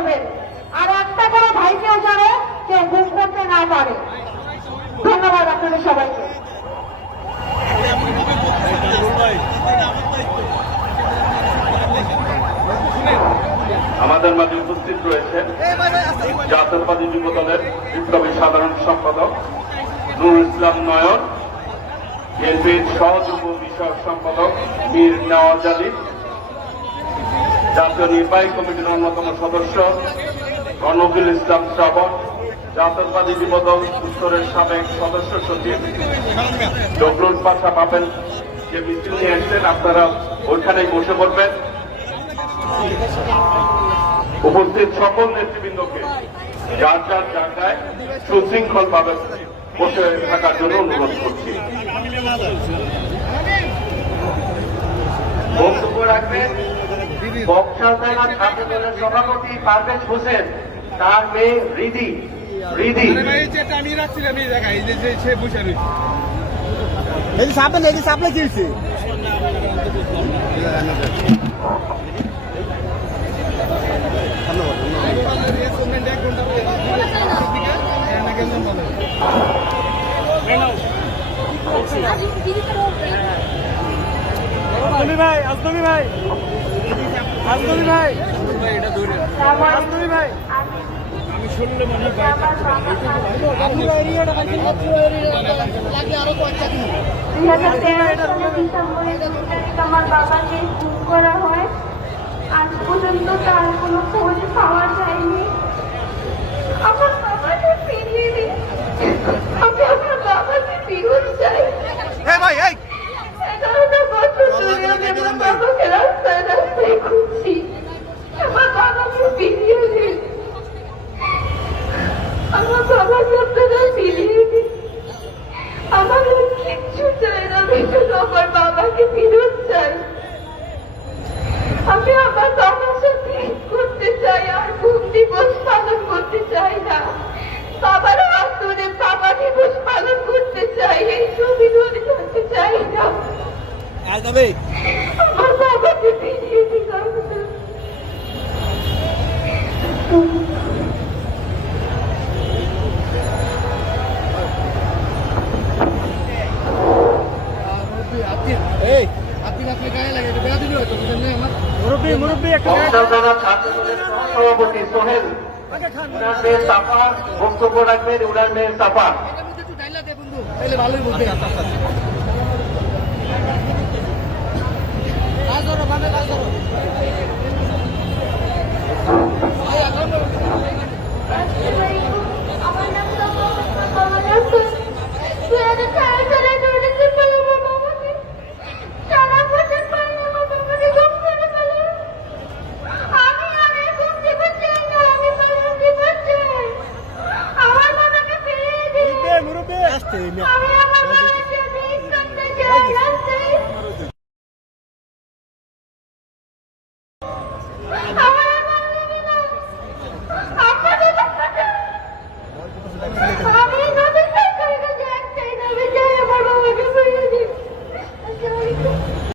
করবেন। আর একটা করে ভাইকেও যেন কেউ গুম করতে না পারে। ধন্যবাদ আপনাদের সবাইকে। আমাদের মাঝে উপস্থিত রয়েছেন জাতীয়তাবাদী যুব দলের বিপ্লবী সাধারণ সম্পাদক নুর ইসলাম নয়ন বিএনপির সহযুব বিষয়ক সম্পাদক মীর নওয়াজ আলী জাতীয় নির্বাহী কমিটির অন্যতম সদস্য রণবীর ইসলাম শ্রাবণ জাতীয়তাবাদী যুব উত্তরের সাবেক সদস্য সচিব ডবলুর পাশা পাবেন। যে মিছিল নিয়ে এসছেন, আপনারা ওইখানেই বসে পড়বেন। উপস্থিত সকল নেতৃবৃন্দকে যার যার জায়গায় সুশৃঙ্খল ভাবে বসে থাকার জন্য অনুরোধ করছি। বক্তব্য রাখবেন বক্সালডাঙ্গা ছাত্র দলের সভাপতি পারভেজ হোসেন তার মেয়ে রিদি রিদি। আমি রাখছিলাম এই জায়গায় এই যে যে সে বসে রয়েছে এই এই সাপলে কি হয়েছে ভাই আজমি ভাই। ভাই ভাই। আমি শুনলে মনে আমার বাবাকে খুন করা হয় আজ পর্যন্ত তার কোনো খোঁজ পাওয়া যায়নি। আমার বাবাকে ফিরিয়ে দিন আমি আমার বাবাকে ফিরত চাই ভাই এই এগারোটা বছর ধরে আমি আমার বাবাকে রাস্তায় রাস্তায় খুঁজছি আমার বাবাকে ফিরিয়ে দিন আমার বাবাকে আপনারা ফিরিয়ে আমার কিচ্ছু চাই না আমি শুধু আমার বাবাকে ফিরত চাই। আমি আমার বাবার সাথে করতে চাই আর ঘুম দিবস পালন করতে চাই না। বাবার হাত ধরে বাবা দিবস পালন করতে চাই এই ছবি ধরে থাকতে চাই না। আমার বাবাকে ফিরিয়ে দিন সভাপতি সোহেল উনার মেয়ে সাফা বক্তব্য রাখবেন উনার মেয়ে সাফা ভালোই Thank you.